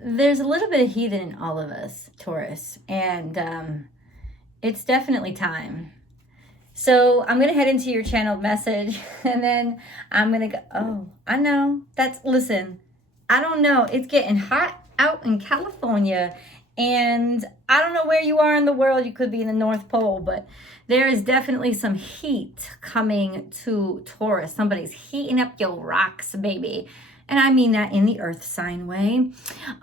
there's a little bit of heathen in all of us, Taurus, and it's definitely time. So I'm going to head into your channeled message, and then I'm going to go, oh, I know. Listen, I don't know. It's getting hot out in California, and I don't know where you are in the world. You could be in the North Pole, but there is definitely some heat coming to Taurus. Somebody's heating up your rocks, baby. And I mean that in the earth sign way.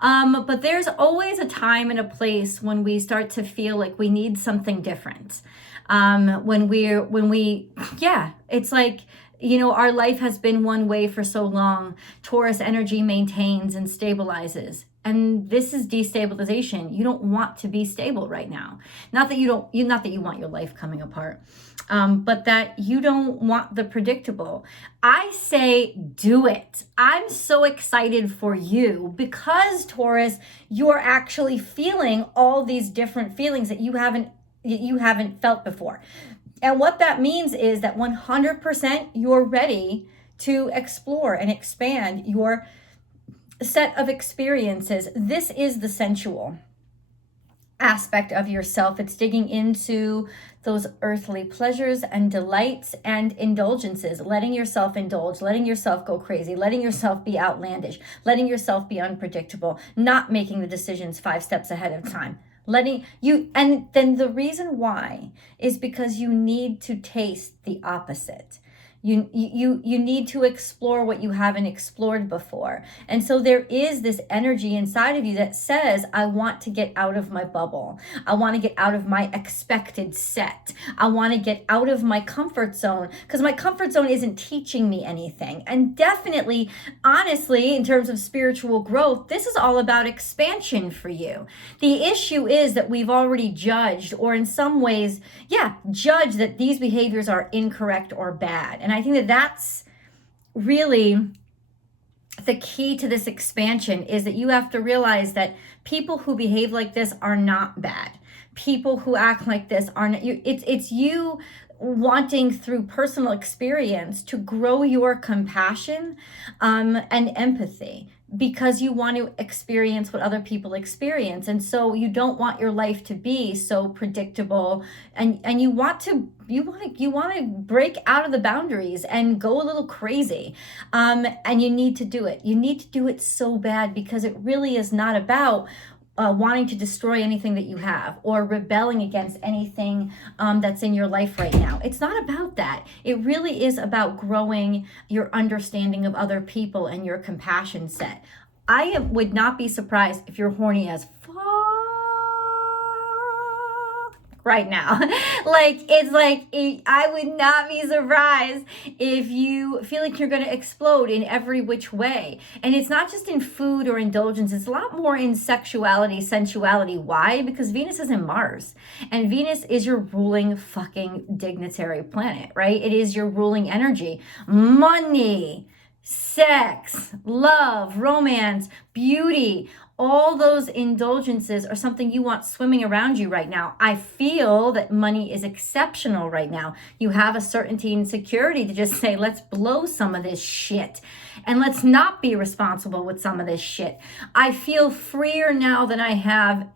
But there's always a time and a place when we start to feel like we need something different. It's like, our life has been one way for so long. Taurus energy maintains and stabilizes. And this is destabilization. You don't want to be stable right now. Not that you want your life coming apart, but that you don't want the predictable. I say do it. I'm so excited for you because, Taurus, you're actually feeling all these different feelings that you haven't felt before. And what that means is that 100% you're ready to explore and expand your set of experiences. This is the sensual aspect of yourself. It's digging into those earthly pleasures and delights and indulgences, letting yourself indulge, letting yourself go crazy, letting yourself be outlandish, letting yourself be unpredictable, not making the decisions 5 steps ahead of time. And then the reason why is because you need to taste the opposite. You need to explore what you haven't explored before. And so there is this energy inside of you that says, I want to get out of my bubble. I want to get out of my expected set. I want to get out of my comfort zone because my comfort zone isn't teaching me anything. And definitely, honestly, in terms of spiritual growth, this is all about expansion for you. The issue is that we've already judged, or in some ways, judged that these behaviors are incorrect or bad. And I think that that's really the key to this expansion, is that you have to realize that people who behave like this are not bad. People who act like this are not. It's you wanting through personal experience to grow your compassion and empathy, because you want to experience what other people experience. And so you don't want your life to be so predictable, and you want to break out of the boundaries and go a little crazy. And you need to do it. You need to do it so bad, because it really is not about wanting to destroy anything that you have or rebelling against anything that's in your life right now. It's not about that. It really is about growing your understanding of other people and your compassion set. I would not be surprised if you're horny as fuck right now. I would not be surprised if you feel like you're going to explode in every which way. And it's not just in food or indulgence. It's a lot more in sexuality, sensuality. Why? Because Venus is in Mars, and Venus is your ruling fucking dignitary planet, right? It is your ruling energy. Money, sex, love, romance, beauty, all those indulgences are something you want swimming around you right now. I feel that money is exceptional right now. You have a certainty and security to just say, let's blow some of this shit and let's not be responsible with some of this shit. I feel freer now than I have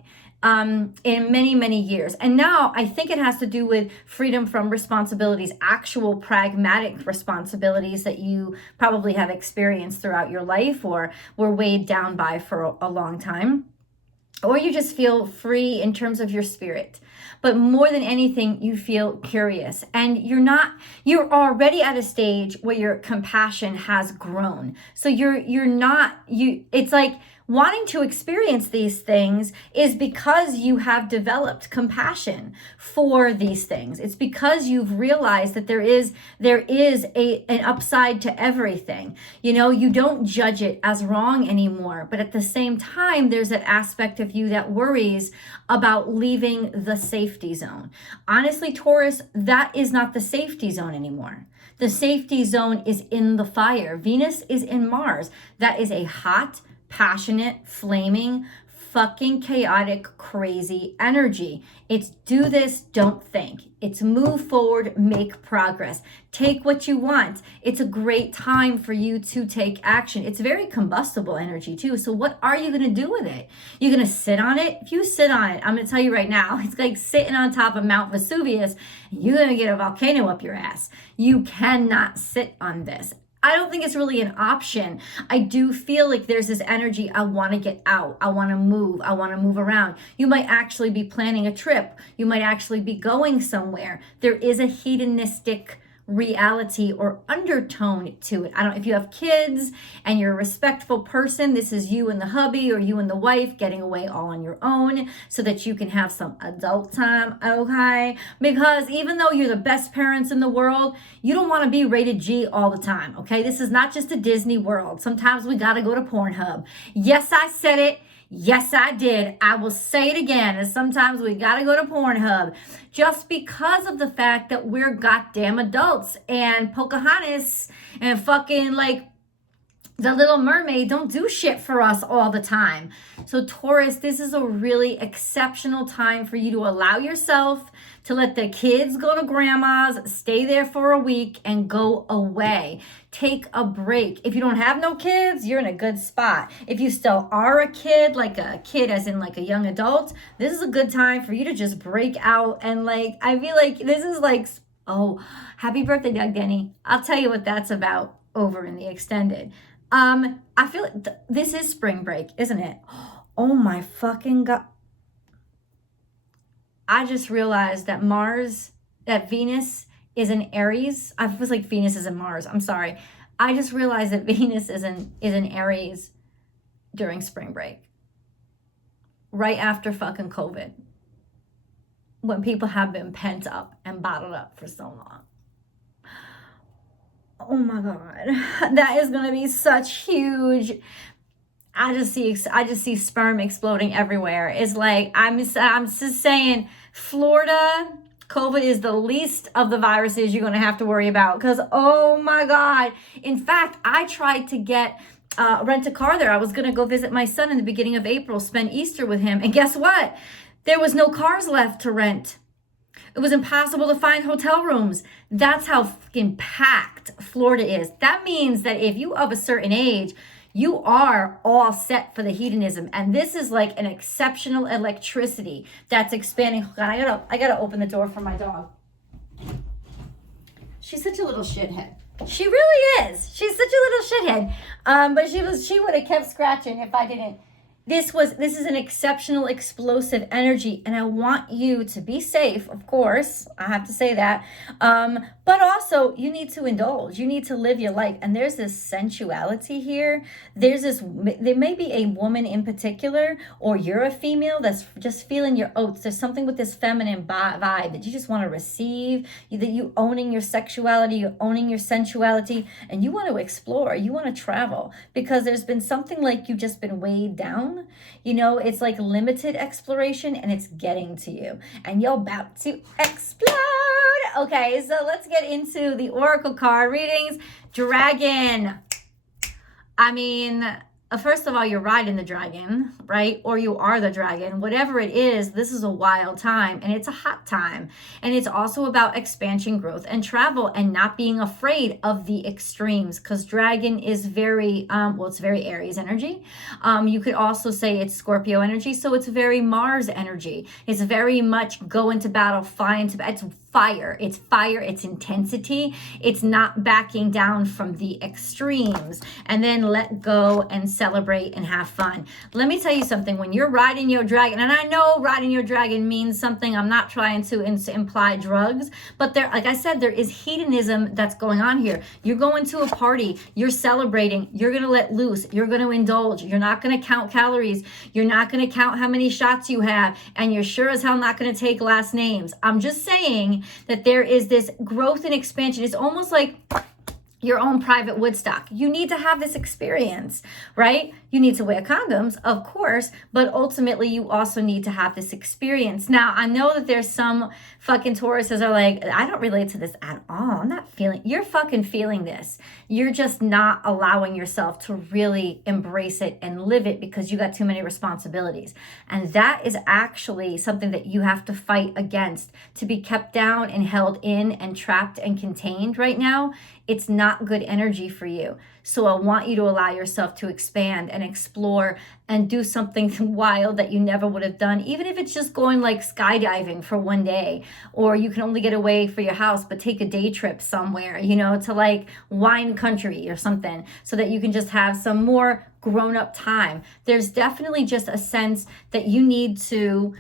in many, many years. And now I think it has to do with freedom from responsibilities, actual pragmatic responsibilities that you probably have experienced throughout your life or were weighed down by for a long time. Or you just feel free in terms of your spirit. But more than anything, you feel curious, and you're already at a stage where your compassion has grown. So it's like wanting to experience these things is because you have developed compassion for these things. It's because you've realized that there is an upside to everything. You don't judge it as wrong anymore, but at the same time, there's that aspect of you that worries about leaving the safety zone. Honestly, Taurus, that is not the safety zone anymore. The safety zone is in the fire. Venus is in Mars. That is a hot, passionate, flaming fucking chaotic, crazy energy. It's do this, don't think. It's move forward, make progress. Take what you want. It's a great time for you to take action. It's very combustible energy too. So what are you going to do with it? You're going to sit on it? If you sit on it, I'm going to tell you right now, it's like sitting on top of Mount Vesuvius. You're going to get a volcano up your ass. You cannot sit on this. I don't think it's really an option. I do feel like there's this energy. I want to get out. I want to move. I want to move around. You might actually be planning a trip. You might actually be going somewhere. There is a hedonistic reality or undertone to it. I don't know if you have kids and you're a respectful person, this is you and the hubby or you and the wife getting away all on your own so that you can have some adult time, okay? Because even though you're the best parents in the world, you don't want to be rated G all the time, okay? This is not just a Disney World. Sometimes we got to go to Pornhub. Yes, I said it. Yes, I did. I will say it again. And sometimes we got to go to Pornhub just because of the fact that we're goddamn adults and Pocahontas and fucking like the Little Mermaid don't do shit for us all the time. So Taurus, this is a really exceptional time for you to allow yourself to let the kids go to grandma's, stay there for a week and go away. Take a break. If you don't have no kids, you're in a good spot. If you still are a kid, like a kid as in like a young adult, this is a good time for you to just break out. And like, I feel like this is like, oh, happy birthday, Doug Denny. I'll tell you what that's about over in the extended. I feel like this is spring break, isn't it? Oh my fucking God. I just realized that Venus is in Aries. I was like Venus is in Mars. I'm sorry. I just realized that Venus is in Aries during spring break. Right after fucking COVID. When people have been pent up and bottled up for so long. Oh my God, that is going to be such huge. I just see sperm exploding everywhere. It's like, I'm just saying, Florida, COVID is the least of the viruses you're going to have to worry about because, oh my God. In fact, I tried to rent a car there. I was going to go visit my son in the beginning of April, spend Easter with him. And guess what? There was no cars left to rent. It was impossible to find hotel rooms. That's how fucking packed Florida is. That means that if you of a certain age, you are all set for the hedonism. And this is like an exceptional electricity that's expanding. God, I gotta open the door for my dog. She's such a little shithead. She really is. She's such a little shithead. But she would have kept scratching if I didn't. This is an exceptional explosive energy, and I want you to be safe, of course. I have to say that. But also, you need to indulge. You need to live your life. And there's this sensuality here. There may be a woman in particular, or you're a female that's just feeling your oats. There's something with this feminine vibe that you just want to receive, that you owning your sexuality, you're owning your sensuality, and you want to explore. You want to travel because there's been something like you've just been weighed down. You know, it's like limited exploration and it's getting to you and you're about to explode. Okay, so let's get into the oracle card readings. Dragon. I mean, first of all, you're riding the dragon, right? Or you are the dragon. Whatever it is, this is a wild time and it's a hot time. And it's also about expansion, growth, and travel and not being afraid of the extremes because dragon is very, it's very Aries energy. You could also say it's Scorpio energy. So it's very Mars energy. It's very much go into battle, it's fire. It's fire. It's intensity. It's not backing down from the extremes and then let go and celebrate and have fun. Let me tell you something. When you're riding your dragon, and I know riding your dragon means something. I'm not trying to imply drugs, but there, like I said, there is hedonism that's going on here. You're going to a party. You're celebrating. You're going to let loose. You're going to indulge. You're not going to count calories. You're not going to count how many shots you have. And you're sure as hell not going to take last names. I'm just saying that there is this growth and expansion. It's almost like your own private Woodstock. You need to have this experience, right? You need to wear condoms, of course, but ultimately you also need to have this experience. Now, I know that there's some fucking Tauruses are like, I don't relate to this at all. I'm not feeling, you're fucking feeling this. You're just not allowing yourself to really embrace it and live it because you got too many responsibilities. And that is actually something that you have to fight against. To be kept down and held in and trapped and contained right now, it's not good energy for you. So I want you to allow yourself to expand and explore and do something wild that you never would have done, even if it's just going like skydiving for one day, or you can only get away for your house, but take a day trip somewhere, you know, to like wine country or something, so that you can just have some more grown-up time. There's definitely just a sense that you need to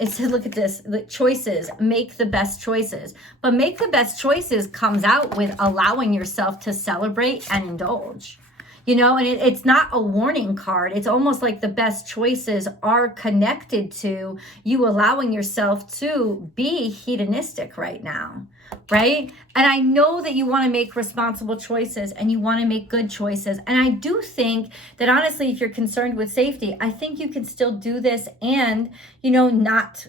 it's to look at this, the choices, make the best choices. But make the best choices comes out with allowing yourself to celebrate and indulge. You know, and it's not a warning card. It's almost like the best choices are connected to you allowing yourself to be hedonistic right now, right? And I know that you want to make responsible choices and you want to make good choices. And I do think that honestly, if you're concerned with safety, I think you can still do this and, you know, not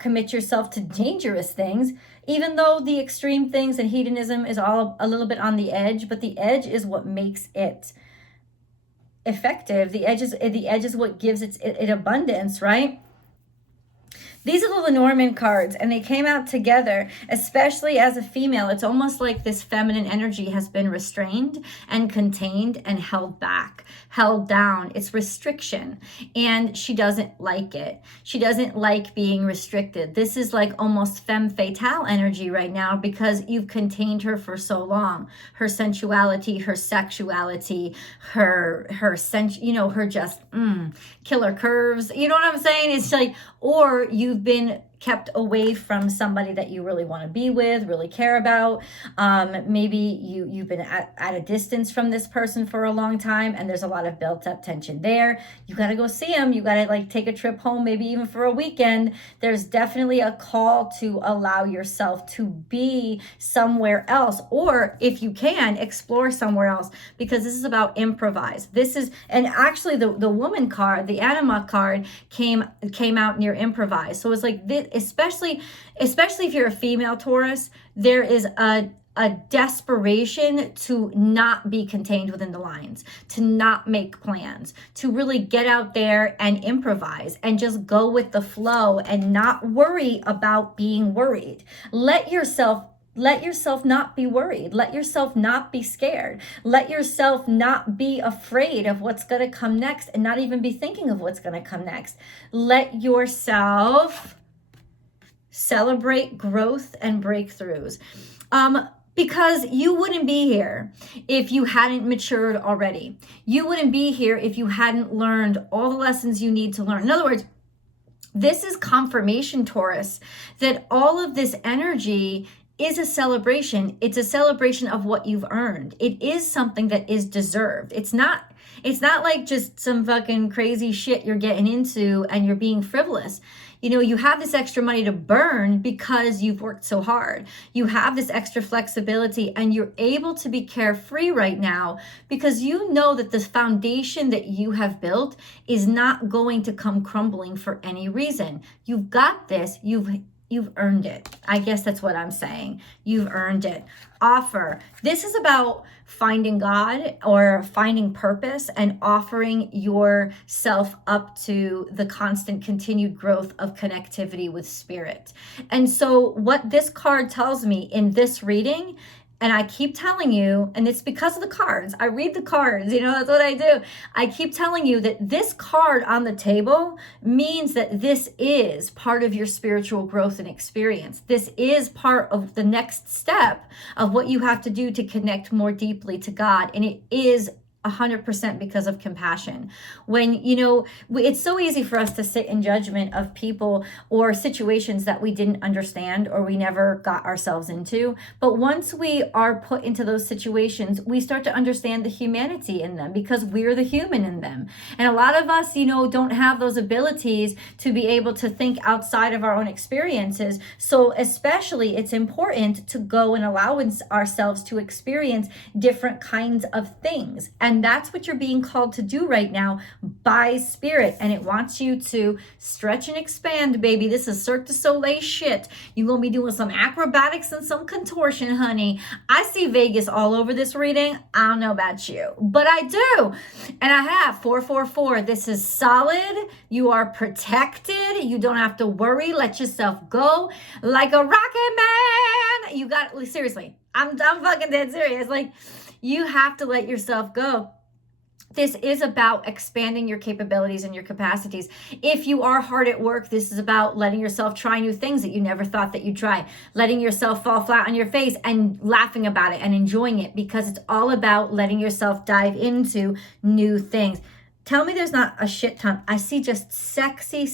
commit yourself to dangerous things, even though the extreme things and hedonism is all a little bit on the edge, but the edge is what makes it effective. The edge is what gives it abundance, right? These are the Lenormand cards, and they came out together, especially as a female. It's almost like this feminine energy has been restrained and contained and held back, held down. It's restriction, and she doesn't like it. She doesn't like being restricted. This is like almost femme fatale energy right now because you've contained her for so long. Her sensuality, her sexuality, her just killer curves. You know what I'm saying? It's like, or you've been kept away from somebody that you really want to be with, really care about. Maybe you've been at a distance from this person for a long time, and there's a lot of built up tension there. You got to go see them. You got to like take a trip home, maybe even for a weekend. There's definitely a call to allow yourself to be somewhere else, or if you can, explore somewhere else, because this is about improvise. This is, and actually the woman card, the anima card came out near improvise. So it's like this, especially if you're a female Taurus, there is a desperation to not be contained within the lines, to not make plans, to really get out there and improvise and just go with the flow and not worry about being worried. Let yourself not be worried. Let yourself not be scared. Let yourself not be afraid of what's going to come next and not even be thinking of what's going to come next. Let yourself celebrate growth and breakthroughs. Because you wouldn't be here if you hadn't matured already. You wouldn't be here if you hadn't learned all the lessons you need to learn. In other words, this is confirmation, Taurus, that all of this energy is a celebration. It's a celebration of what you've earned. It is something that is deserved. It's not like just some fucking crazy shit you're getting into and you're being frivolous. You know, you have this extra money to burn because you've worked so hard. You have this extra flexibility and you're able to be carefree right now because you know that the foundation that you have built is not going to come crumbling for any reason. You've got this. You've earned it. I guess that's what I'm saying. You've earned it. Offer. This is about finding God or finding purpose and offering yourself up to the constant continued growth of connectivity with spirit. And so what this card tells me in this reading, and I keep telling you, and it's because of the cards. I read the cards, you know, that's what I do. I keep telling you that this card on the table means that this is part of your spiritual growth and experience. This is part of the next step of what you have to do to connect more deeply to God. And it is 100% because of compassion. When, you know, it's so easy for us to sit in judgment of people or situations that we didn't understand or we never got ourselves into. But once we are put into those situations, we start to understand the humanity in them because we're the human in them. And a lot of us, you know, don't have those abilities to be able to think outside of our own experiences. So especially it's important to go and allow ourselves to experience different kinds of things. And that's what you're being called to do right now by spirit. And it wants you to stretch and expand, baby. This is Cirque du Soleil shit. You're going to be doing some acrobatics and some contortion, honey. I see Vegas all over this reading. I don't know about you, but I do. And I have 444. This is solid. You are protected. You don't have to worry. Let yourself go like a rocket man. You got, seriously, I'm fucking dead serious. Like, you have to let yourself go. This is about expanding your capabilities and your capacities. If you are hard at work, this is about letting yourself try new things that you never thought that you'd try. Letting yourself fall flat on your face and laughing about it and enjoying it, because it's all about letting yourself dive into new things. Tell me there's not a shit ton. I see just sexy,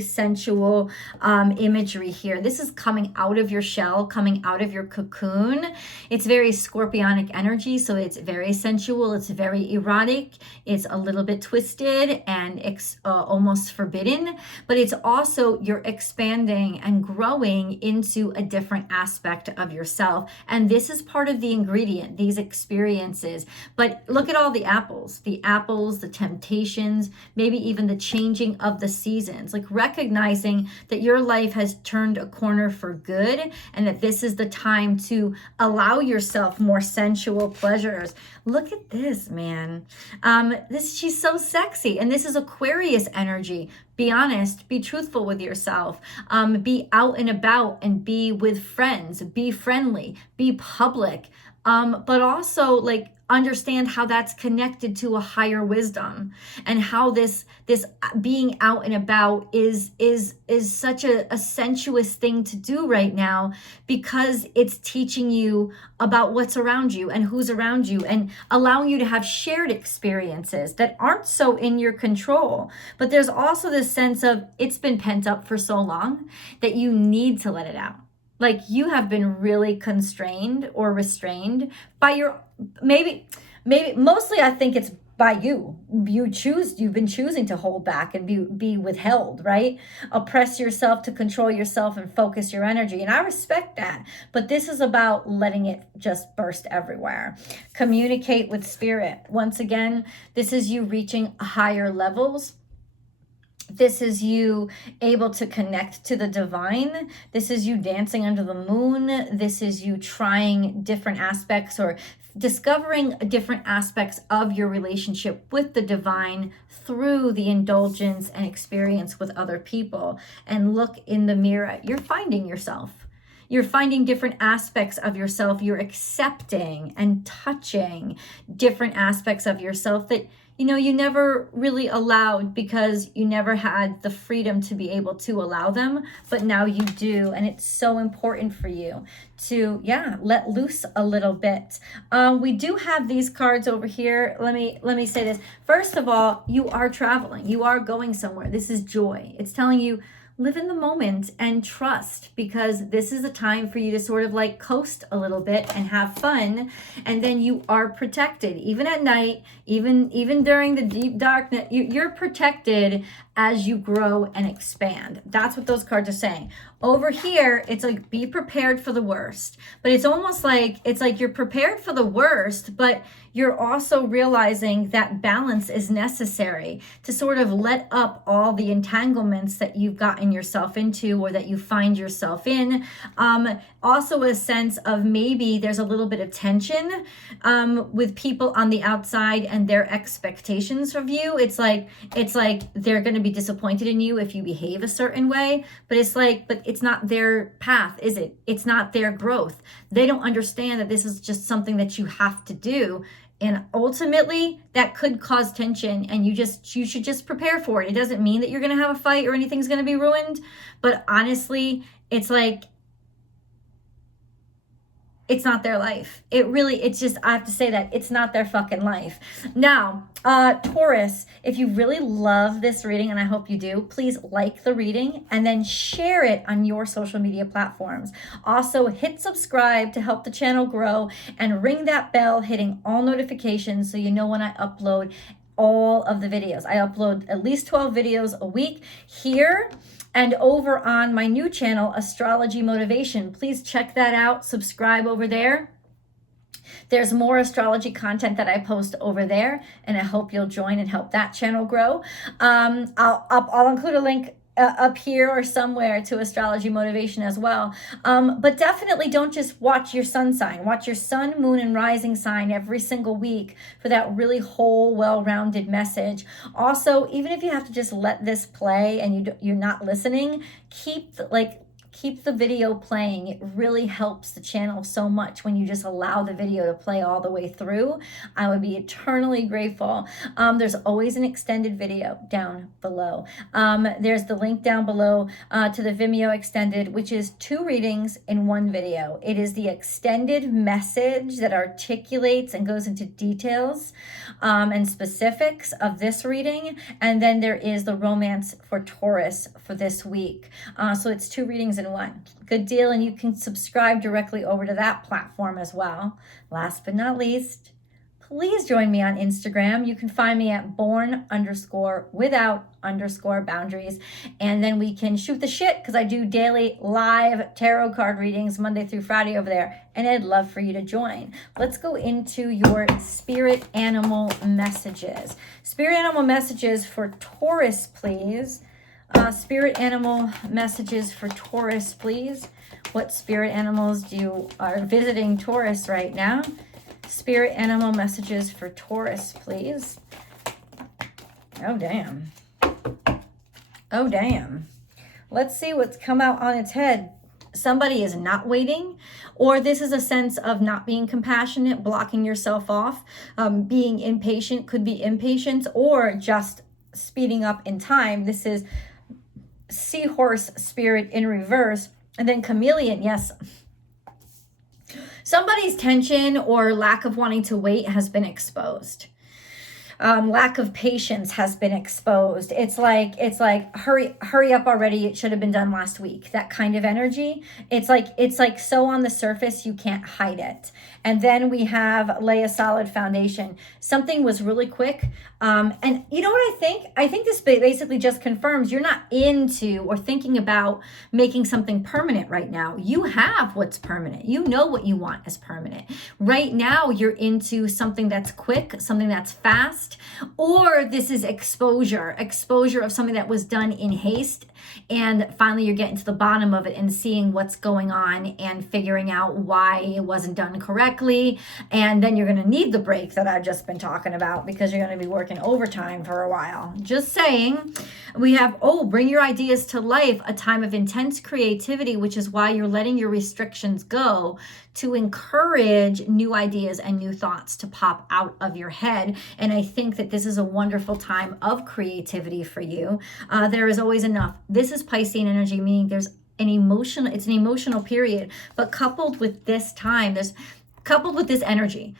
sensual imagery here. This is coming out of your shell, coming out of your cocoon. It's very scorpionic energy, so it's very sensual. It's very erotic. It's a little bit twisted and almost forbidden, but it's also you're expanding and growing into a different aspect of yourself. And this is part of the ingredient, these experiences. But look at all the apples, the temptations, maybe even the changing of the seasons, like recognizing that your life has turned a corner for good and that this is the time to allow yourself more sensual pleasures. Look at this, man. She's so sexy. And this is Aquarius energy. Be honest, be truthful with yourself, be out and about and be with friends, be friendly, be public, but also like understand how that's connected to a higher wisdom and how this being out and about is such a sensuous thing to do right now, because it's teaching you about what's around you and who's around you and allowing you to have shared experiences that aren't so in your control. But there's also this sense of it's been pent up for so long that you need to let it out. Like you have been really constrained or restrained by your, maybe mostly I think it's by you. You've been choosing to hold back and be withheld, right? Oppress yourself to control yourself and focus your energy. And I respect that. But this is about letting it just burst everywhere. Communicate with spirit. Once again, this is you reaching higher levels. This is you able to connect to the divine. This is you dancing under the moon. This is you trying different aspects or discovering different aspects of your relationship with the divine through the indulgence and experience with other people. And look in the mirror. You're finding yourself. You're finding different aspects of yourself. You're accepting and touching different aspects of yourself that you never really allowed because you never had the freedom to be able to allow them, but now you do. And it's so important for you to, let loose a little bit. We do have these cards over here. Let me say this. First of all, you are traveling. You are going somewhere. This is joy. It's telling you, live in the moment and trust, because this is a time for you to sort of like coast a little bit and have fun. And then you are protected, even at night, even during the deep darkness, you're protected as you grow and expand. That's what those cards are saying. Over here, it's like, be prepared for the worst. But it's almost like, you're prepared for the worst, but you're also realizing that balance is necessary to sort of let up all the entanglements that you've gotten yourself into or that you find yourself in. Also a sense of maybe there's a little bit of tension with people on the outside and their expectations of you. It's like they're going to be disappointed in you if you behave a certain way, but it's not their path, is it? It's not their growth. They don't understand that this is just something that you have to do. And ultimately, that could cause tension, and you should just prepare for it. It doesn't mean that you're going to have a fight or anything's going to be ruined, but honestly, it's like it's not their life. It's just, I have to say that it's not their fucking life. Now, Taurus, if you really love this reading, and I hope you do, please like the reading and then share it on your social media platforms. Also, hit subscribe to help the channel grow and ring that bell, hitting all notifications so you know when I upload all of the videos. I upload at least 12 videos a week here and over on my new channel, Astrology Motivation. Please check that out. Subscribe over there. There's more astrology content that I post over there, and I hope you'll join and help that channel grow. I'll include a link up here or somewhere to Astrology Motivation as well. But definitely don't just watch your sun sign. Watch your sun, moon, and rising sign every single week for that really whole, well-rounded message. Also, even if you have to just let this play and you're not listening, keep the video playing. It really helps the channel so much when you just allow the video to play all the way through. I would be eternally grateful. There's always an extended video down below. There's the link down below to the Vimeo extended, which is 2 readings in 1 video. It is the extended message that articulates and goes into details and specifics of this reading. And then there is the romance for Taurus for this week. So it's 2 readings in 1. Good deal, and you can subscribe directly over to that platform as well. Last but not least, please join me on Instagram. You can find me at born_without_boundaries, and then we can shoot the shit because I do daily live tarot card readings Monday through Friday over there, and I'd love for you to join. Let's go into your spirit animal messages. Spirit animal messages for Taurus, please. Spirit animal messages for Taurus, please. What spirit animals are visiting Taurus right now? Spirit animal messages for Taurus, please. Oh, damn. Oh, damn. Let's see what's come out on its head. Somebody is not waiting, or this is a sense of not being compassionate, blocking yourself off, being impatient, could be impatience, or just speeding up in time. This is seahorse spirit in reverse, and then chameleon. Yes, somebody's tension or lack of wanting to wait has been exposed. Lack of patience has been exposed. It's like hurry up already. It should have been done last week. That kind of energy. It's like so on the surface you can't hide it. And then we have lay a solid foundation. Something was really quick. And you know what I think? I think this basically just confirms you're not into or thinking about making something permanent right now. You have what's permanent. You know what you want as permanent. Right now you're into something that's quick, something that's fast, or this is exposure of something that was done in haste, and finally you're getting to the bottom of it and seeing what's going on and figuring out why it wasn't done correctly. And then you're going to need the break that I've just been talking about because you're going to be working overtime for a while. Just saying. We have, bring your ideas to life, a time of intense creativity, which is why you're letting your restrictions go to encourage new ideas and new thoughts to pop out of your head. And I think that this is a wonderful time of creativity for you. There is always enough. This is Piscine energy, meaning it's an emotional period, but coupled with this energy,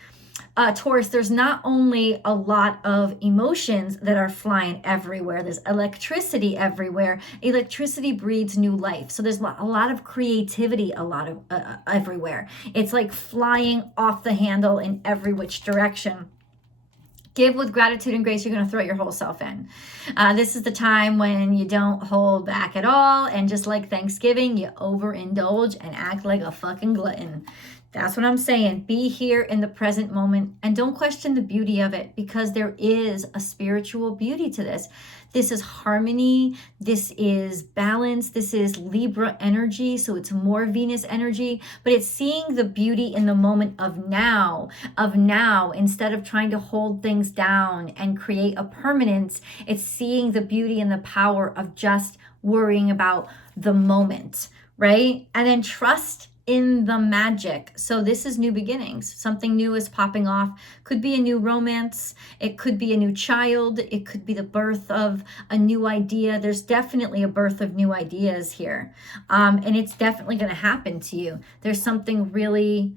Taurus, there's not only a lot of emotions that are flying everywhere, there's electricity everywhere. Electricity breeds new life. So there's a lot of creativity, everywhere. It's like flying off the handle in every which direction. Give with gratitude and grace, you're going to throw your whole self in. This is the time when you don't hold back at all. And just like Thanksgiving, you overindulge and act like a fucking glutton. That's what I'm saying. Be here in the present moment and don't question the beauty of it, because there is a spiritual beauty to this. This is harmony. This is balance. This is Libra energy. So it's more Venus energy, but it's seeing the beauty in the moment of now, instead of trying to hold things down and create a permanence. It's seeing the beauty and the power of just worrying about the moment, right? And then trust in the magic. So this is new beginnings. Something new is popping off. Could be a new romance. It could be a new child. It could be the birth of a new idea. There's definitely a birth of new ideas here. And it's definitely going to happen to you. There's something really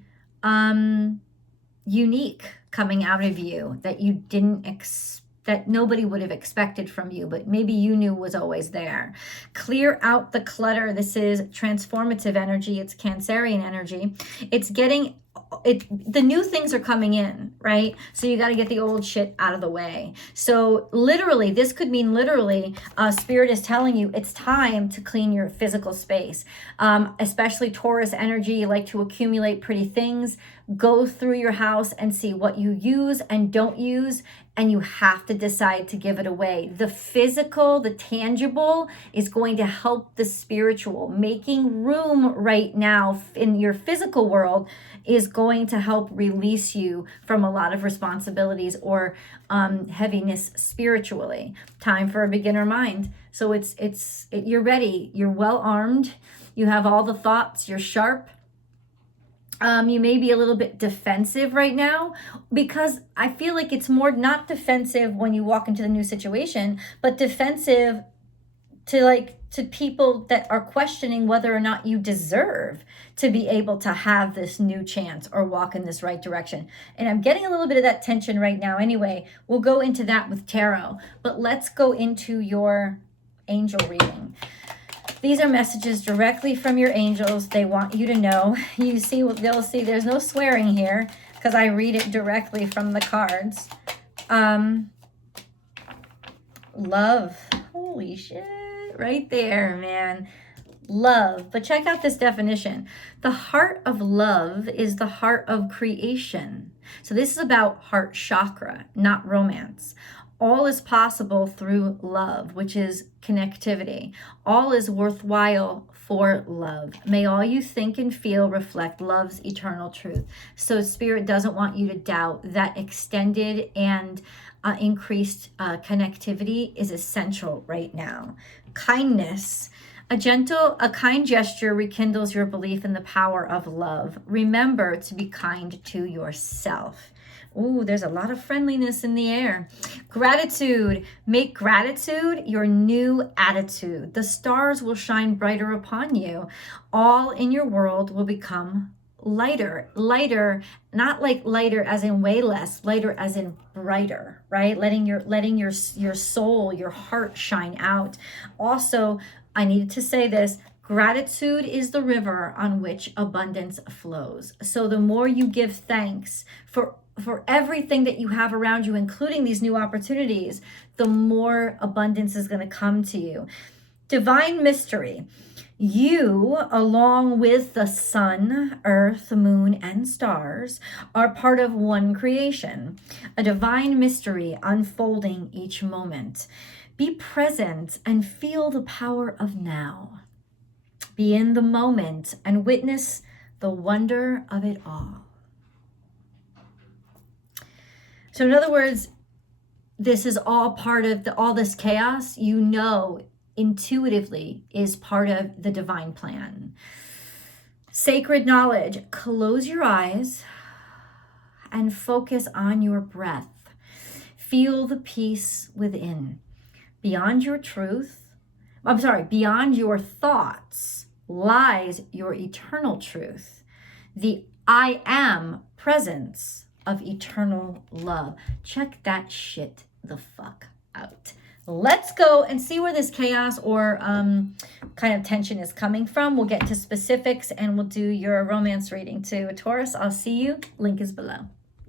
unique coming out of you that you didn't that nobody would have expected from you, but maybe you knew was always there. Clear out the clutter. This is transformative energy. It's Cancerian energy. It's getting the new things are coming in, right? So you got to get the old shit out of the way. So literally, this could mean literally, Spirit is telling you it's time to clean your physical space. Especially Taurus energy, you like to accumulate pretty things. Go through your house and see what you use and don't use, and you have to decide to give it away. The physical, the tangible is going to help the spiritual. Making room right now in your physical world is going to help release you from a lot of responsibilities or heaviness spiritually. Time for a beginner mind. So you're ready. You're well armed. You have all the thoughts. You're sharp. You may be a little bit defensive right now, because I feel like it's more not defensive when you walk into the new situation, but defensive to people that are questioning whether or not you deserve to be able to have this new chance or walk in this right direction. And I'm getting a little bit of that tension right now. Anyway, we'll go into that with tarot, but let's go into your angel reading. These are messages directly from your angels. They want you to know. You see, they'll see there's no swearing here because I read it directly from the cards. Love. Holy shit. Right there, man. Love. But check out this definition. The heart of love is the heart of creation. So this is about heart chakra, not romance. All is possible through love, which is connectivity. All is worthwhile for love. May all you think and feel reflect love's eternal truth. So Spirit doesn't want you to doubt that extended and increased connectivity is essential right now. Kindness. A kind gesture rekindles your belief in the power of love. Remember to be kind to yourself. Ooh, there's a lot of friendliness in the air. Gratitude. Make gratitude your new attitude. The stars will shine brighter upon you. All in your world will become lighter. Lighter, not like lighter as in way less, lighter as in brighter, right? Letting your soul, your heart shine out. Also, I needed to say this. Gratitude is the river on which abundance flows. So the more you give thanks for everything that you have around you, including these new opportunities, the more abundance is going to come to you. Divine mystery. You, along with the sun, earth, moon, and stars, are part of one creation, a divine mystery unfolding each moment. Be present and feel the power of now. Be in the moment and witness the wonder of it all. So in other words, this is all part of all this chaos, you know, intuitively is part of the divine plan. Sacred knowledge. Close your eyes and focus on your breath. Feel the peace within. Beyond your thoughts lies your eternal truth. The I am presence of eternal love. Check that shit the fuck out. Let's go and see where this chaos or kind of tension is coming from. We'll get to specifics and we'll do your romance reading too. Taurus, I'll see you. Link is below.